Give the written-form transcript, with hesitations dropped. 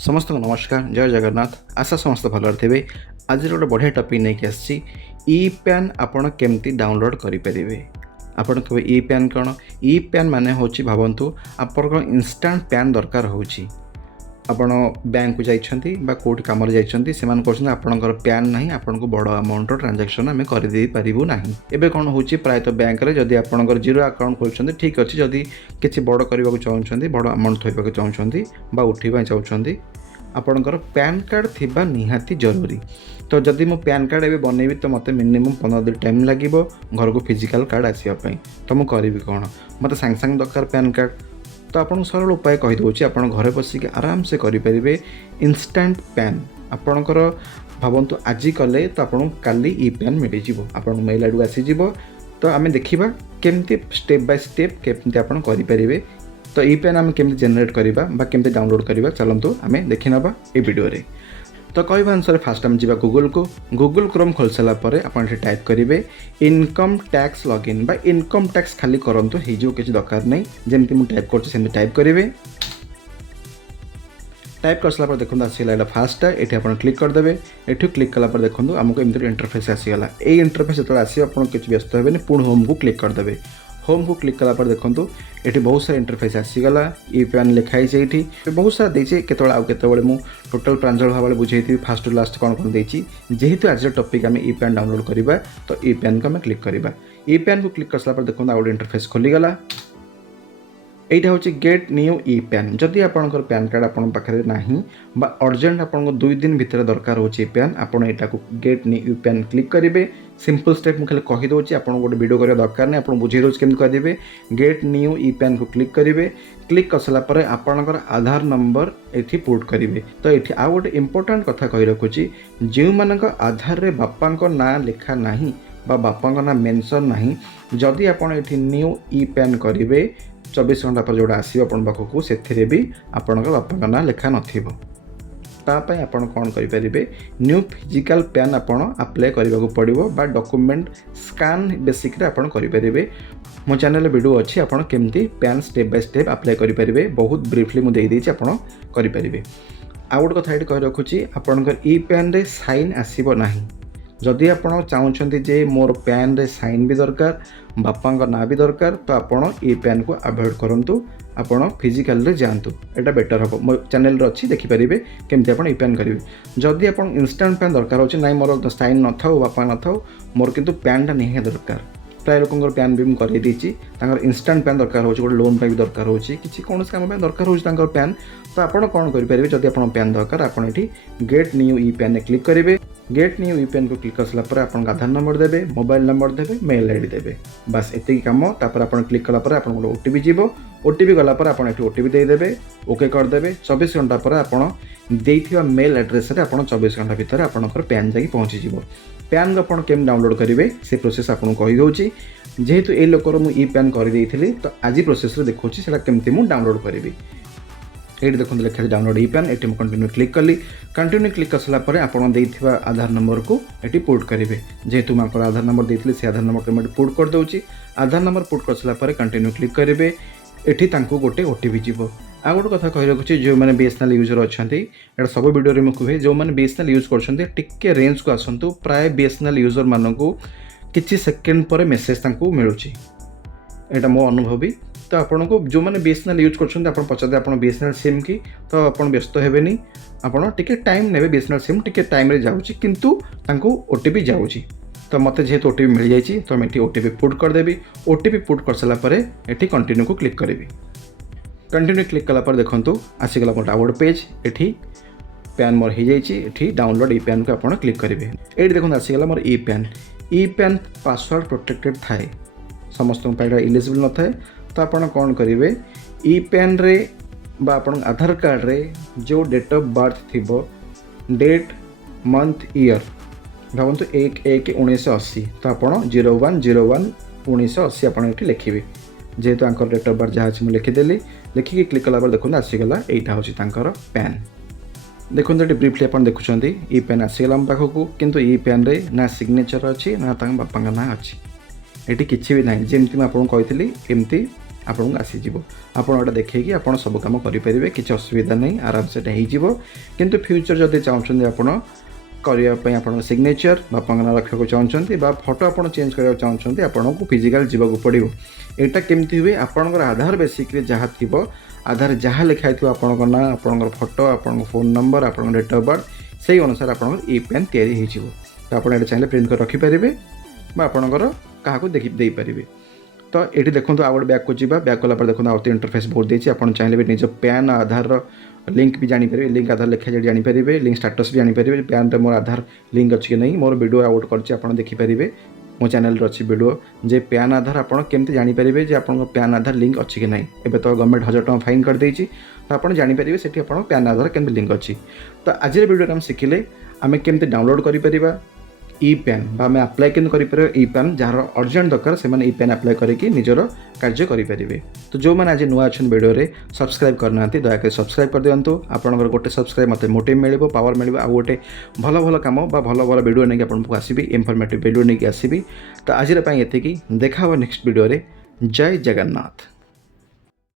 समस्त को नमस्कार जय जगन्नाथ आशा समस्त भल थे। आज गोटे बढ़िया टॉपिक नहीं आसी ई पैन आपण केमती डाउनलोड करें। आपण कहे ई पैन कौन ई पैन माने होची भावतु आपन इंस्टांट पैन दरकार होची आपण बैंक को जाइछंती बा कोठी काम रे जाइछंती सेमान कहछन आपनकर पैन नहीं आपन को बड़ अमाउंट ट्रांजैक्शन आमे कर दे परिबु नाही। एबे कोन होची प्राय तो बैंक रे जदी आपनकर जीरो अकाउंट खोलछंती ठीक अछि जदी किछि बड़ करबा को चाहछंती बड़ अमाउंट थोइबा को चाहछंती बा उठीबा चाहछंती आपनकर पैन कार्ड थिबा निहाती जरूरी। तो जदि मो पैन कार्ड एबे बनैबी तो मते मिनिमम 15 दिन टाइम लागिबो घर को फिजिकल कार्ड आसीबा पई। तो मो करिबी कोन मते सांग सांग दरकार पैन कार्ड। तो आपन सरल उपाय कहि दउछि आपन घरे बसिक आराम से करि परिबे इंस्टेंट पैन। आपनकर भावंतु आजि कले तो आपन काली ई पैन मिलि जिवो आपन मेल आइडी आसी जिवो। तो आमे देखिबा केमती स्टेप बाय स्टेप केमती आपन करि परिबे। तो ई पैन आमे केमती जनरेट करिबा बा केमती डाउनलोड करिबा चलंतु आमे देखि नबा ए वीडियो रे। तो कहवा अनुसार फास्ट आम जावा गूगल क्रोम खोल सारा पर आपन टाइप करेंगे इनकम टैक्स लॉगिन बा इनकम टैक्स खाली करंतु हे जो किसी दरकार नहीं जमती मुझे टाइप कर टाइप करेंगे। टाइप कर सारा देखो आसगला यहाँ फास्ट ये आप क्लिक करदे। ये क्लिक कलापर देखो आमको एमती इंटरफेस आसीगला। ये इंटरफेस जो आस किसी व्यस्त हे पुणी होम को क्लिक करदे। होम को क्लिक कलापर देखो ये बहुत सारा इंटरफेस आसीगला। ई पैन लिखाई ये बहुत सारा देखे केत मुझे टोटाल प्रांजल भाव बुझे फास्ट टू लास्ट कौन कौन देती जेहेतु आज टॉपिक आम ई पैन डाउनलोड करवा। तो ई पैन को आम क्लिक करवा। ई पैन को क्लिक कर सारा देखो आउ इंटरफेस खोलीगला। यहाँ हूँ गेट न्यू ई पैन जदि आपंकर पैन कार्ड आपन पाखे ना बा अर्जेंट आपको 2 दिन भितर दरकार हो पैन आपड़ यहाँ get new e PAN click करेंगे। सिंपल स्टेप मुझे खाली कहीदे आप गोटे वीडियो करने दरकार नहीं आप बुझे दूसरे केमती करेंगे। गेट न्यू ई पैन को क्लिक करेंगे। क्लिक कर सारापर आपणकर आधार नंबर ये पुट करेंगे। तो ये आउ गोटे इंपोर्टाट कथा कही रखुच्छी जो मान आधार रे बापा ना लिखा ना बा बापा ना मेंशन ना जदि आप न्यू ई पैन करेंगे 24 घंटा पर जोड़ा आसो अपन पाखक से भी आपण बापा ना लिखा नापाई आपड़ कौन करेंगे न्यू फिजिकल पैन आपड़ अप्लाई करने को पड़ो बा डॉक्यूमेंट स्कान बेसिक आप करेंगे। मो चैनल वीडियो अच्छी आपड़ केमती pan step by step apply करेंगे बहुत ब्रीफली मुझे देदेची आपड़ करेंगे। आउ गोटे कथा ये कही रखुच्छी आपणकर ई पैन रे साइन आसब ना जदि आप चाहते जे मोर पैन रे साइन भी दरकार बापा ना भी दरकार तो आपड़ ई पैन को अवॉइड करूँ आपड़ फिजिकल रे जातु एटा बेटर हम मो चैनल रे अच्छी देखिपारे केमती आप ई पैन करेंगे। जदि आप इंस्टांट पैन दरकार हो ना मोर साइन न था बापा न था मोर किंतु पैनटा नहीं दरकार प्राय लोक पैन भी मुझे कर इंस्टांट पैन दरकार हो गोटे लोन भी दरकार हो कि कौन काम दरकार हो पैन। तो आप कौन करेंगे जब आप पैन दरकार आप get new e PAN click करेंगे। गेट न्यू ई पैन को क्लिक कर सारापर आप आधार नंबर देवे मोबाइल नंबर देवे मेल आईडी देवे बस एति काम। तापर आप क्लिक कलापर आप ओटीपी जीव ओटीपी गलापर आप ओटीपी देदेवे ओके करदे। 24 घंटा पर आप देइथिबा मेल एड्रेस रे आप 24 घंटा भितर आपनकर पैन जाकि पहुँची जीव। पैन को आप केम डाउनलोड करेंगे से प्रोसेस आपको कहीदे जेहेतु ये लोकर मुझे ई पैन कर तो आज प्रोसेस देखा से केमती मुझे डाउनलोड करी। ये देखो लिखा डाउनलोड ई पैन ये कंटिन्यू क्लिक कली। कंटिन्यू क्लिक कर सारापर आप आधार नंबर को ये पुट करेंगे जेहेतु मुझे आधार नंबर देती से आधार नंबर को पुट कर दूसरी। आधार नंबर पुट कर सारापर कंटिन्यू क्लिक करेंगे। ये गोटे ओटीपी जीव। आ गोटे कथा कही रखुच्छी जो मैंने बीएसएनएल यूजर अच्छा यहाँ सब वीडियो में कहे जो मैंने बीएसएनएल यूज कर रेंज को आसतु प्राय बीएसएनएल यूजर मानू किसी सेकेंड पर मेसेज मिलूँ यहाँ मो अनुभव भी। तो आपन को जो मैंने बीएसएनएल यूज कर पचारे आप बीएसएनएल सिम कि तो आप व्यस्त हेनी आपड़ टे टाइम ने बीएसएनएल सिम टे टाइम जाऊँगी किंतु ओटीपी जाऊँगी। तो मत जेहेतु ओटीपी मिल जाए तो मैं ओटीपी पुट करदेवी। ओटीपी पुट कर सारापर ये कंटिन्यू को क्लिक करी। कंटिन्यू क्लिक कलापर देखो आसीगला गोटे आउट पेज ये पैन मोर हो जाए डाउनलोड ई पैन को आप क्लिक करेंगे। ये देखो आसीगला मोर ई पैन पासवर्ड प्रोटेक्टेड थाए समस्त इलिजिबल न थाए। तो आप कौन करेंगे ई पैन रे बा आपन आधार कार्ड रे जो डेट ऑफ बर्थ थी डेट मंथ ईयर भावतु 1/1/1980 तो आप 01/01/1980 आप लिखे जेहेतु आंकर डेट ऑफ बर्थ जहाँ मुझे लिखिदेली। लिखिकी क्लिक कला देखो आसीगला यहाँ हूँ पैन देखो ये ब्रीफली आप देखुं ई पैन आसीगला पाखक किंतु ई पैन रे ना सिग्नेचर अच्छी ना बापा ना अच्छी ये किसी भी ना जमी आपको कही एमती ଆପଣଙ୍କୁ ଆସିଯିବ। ଆପଣ ଏଇଟା ଦେଖେଇକି ଆପଣ ସବୁ କାମ କରିପାରିବେ, କିଛି ଅସୁବିଧା ନାହିଁ, ଆରାମସେ ଏଇଟା ହେଇଯିବ। କିନ୍ତୁ ଫ୍ୟୁଚର୍ ଯଦି ଚାହୁଁଛନ୍ତି ଆପଣ କରିବା ପାଇଁ ଆପଣଙ୍କ ସିଗ୍ନେଚର୍ ବାପାଙ୍କ ନାଁ ରଖିବାକୁ ଚାହୁଁଛନ୍ତି ବା ଫଟୋ ଆପଣ ଚେଞ୍ଜ କରିବାକୁ ଚାହୁଁଛନ୍ତି, ଆପଣଙ୍କୁ ଫିଜିକାଲ୍ ଯିବାକୁ ପଡ଼ିବ। ଏଇଟା କେମିତି ହୁଏ? ଆପଣଙ୍କର ଆଧାର ବେସିକ୍ରେ ଯାହା ଥିବ, ଆଧାରରେ ଯାହା ଲେଖା ହେଇଥିବ ଆପଣଙ୍କ ନାଁ, ଆପଣଙ୍କର ଫଟୋ, ଆପଣଙ୍କ ଫୋନ୍ ନମ୍ବର, ଆପଣଙ୍କ ଡେଟ୍ ଅଫ୍ ବାର୍ଥ, ସେଇ ଅନୁସାରେ ଆପଣଙ୍କର ଇ ପ୍ୟାନ୍ ତିଆରି ହେଇଯିବ। ତ ଆପଣ ଏଇଟା ଚାହିଁଲେ ପ୍ରିଣ୍ଟ କରି ରଖିପାରିବେ ବା ଆପଣଙ୍କର କାହାକୁ ଦେଇପାରିବେ। ତ ଏଠି ଦେଖନ୍ତୁ ଆଉ ଗୋଟେ ବ୍ୟାକ୍କୁ ଯିବା। ବ୍ୟାକ୍ ଗଲା ପରେ ଦେଖନ୍ତୁ ଆଉ ଗୋଟେ ଇଣ୍ଟରଫେସ୍ ବହୁତ ଦେଇଛି। ଆପଣ ଚାହିଁଲେ ବି ନିଜ ପ୍ୟାନ୍ ଆଧାରର লিঙ্ক ବି ଜାଣିପାରିବେ, লিঙ্ক ଆଧାର ଲେଖା ଯେଠି ଜାଣିପାରିବେ, লিঙ্ক ଷ୍ଟାଟସ୍ ବି ଜାଣିପାରିବେ, ପ୍ୟାନ୍ରେ ମୋର ଆଧାର লিঙ্କ ଅଛି କି ନାହିଁ। ମୋର ଭିଡ଼ିଓ ଆଉଟ୍ କରିଛି, ଆପଣ ଦେଖିପାରିବେ, ମୋ ଚ୍ୟାନେଲରେ ଅଛି ଭିଡ଼ିଓ ଯେ ପ୍ୟାନ୍ ଆଧାର ଆପଣ କେମିତି ଜାଣିପାରିବେ ଯେ ଆପଣଙ୍କ ପ୍ୟାନ୍ ଆଧାର ଲିଙ୍କ୍ ଅଛି କି ନାହିଁ। ଏବେ ତ ଗଭର୍ଣ୍ଣମେଣ୍ଟ 1000 ଟଙ୍କା ଫାଇନ୍ କରିଦେଇଛି, ତ ଆପଣ ଜାଣିପାରିବେ ସେଠି ଆପଣଙ୍କ ପ୍ୟାନ୍ ଆଧାର କେମିତି ଲିଙ୍କ୍ ଅଛି। ତ ଆଜିର ଭିଡ଼ିଓରେ ଆମେ ଶିଖିଲେ ଆମେ କେମିତି ଡାଉନଲୋଡ଼ କରିପାରିବା ଇ ପ୍ୟାନ୍ ବା ଆମେ ଆପ୍ଲାଏ କେମିତି କରିପାରିବା ଇ ପ୍ୟାନ୍। ଯାହାର ଅର୍ଜେଣ୍ଟ ଦରକାର ସେମାନେ ଇ ପ୍ୟାନ୍ ଆପ୍ଲାଏ କରିକି ନିଜର କାର୍ଯ୍ୟ କରିପାରିବେ। ତ ଯେଉଁମାନେ ଆଜି ନୂଆ ଅଛନ୍ତି ଭିଡ଼ିଓରେ ସବସ୍କ୍ରାଇବ୍ କରିନାହାନ୍ତି ଦୟାକରି ସବସ୍କ୍ରାଇବ୍ କରିଦିଅନ୍ତୁ। ଆପଣଙ୍କର ଗୋଟେ ସବସ୍କ୍ରାଇବ୍ ମୋତେ ମୋଟିଭ୍ ମିଳିବ, ପାୱାର ମିଳିବ, ଆଉ ଗୋଟେ ଭଲ ଭଲ କାମ ବା ଭଲ ଭଲ ଭିଡ଼ିଓ ନେଇକି ଆପଣଙ୍କୁ ଆସିବି, ଇନଫର୍ମେଟିଭ୍ ଭିଡ଼ିଓ ନେଇକି ଆସିବି। ତ ଆଜିର ପାଇଁ ଏତିକି, ଦେଖା ହେବ ନେକ୍ସଟ ଭିଡ଼ିଓରେ। ଜୟ ଜଗନ୍ନାଥ।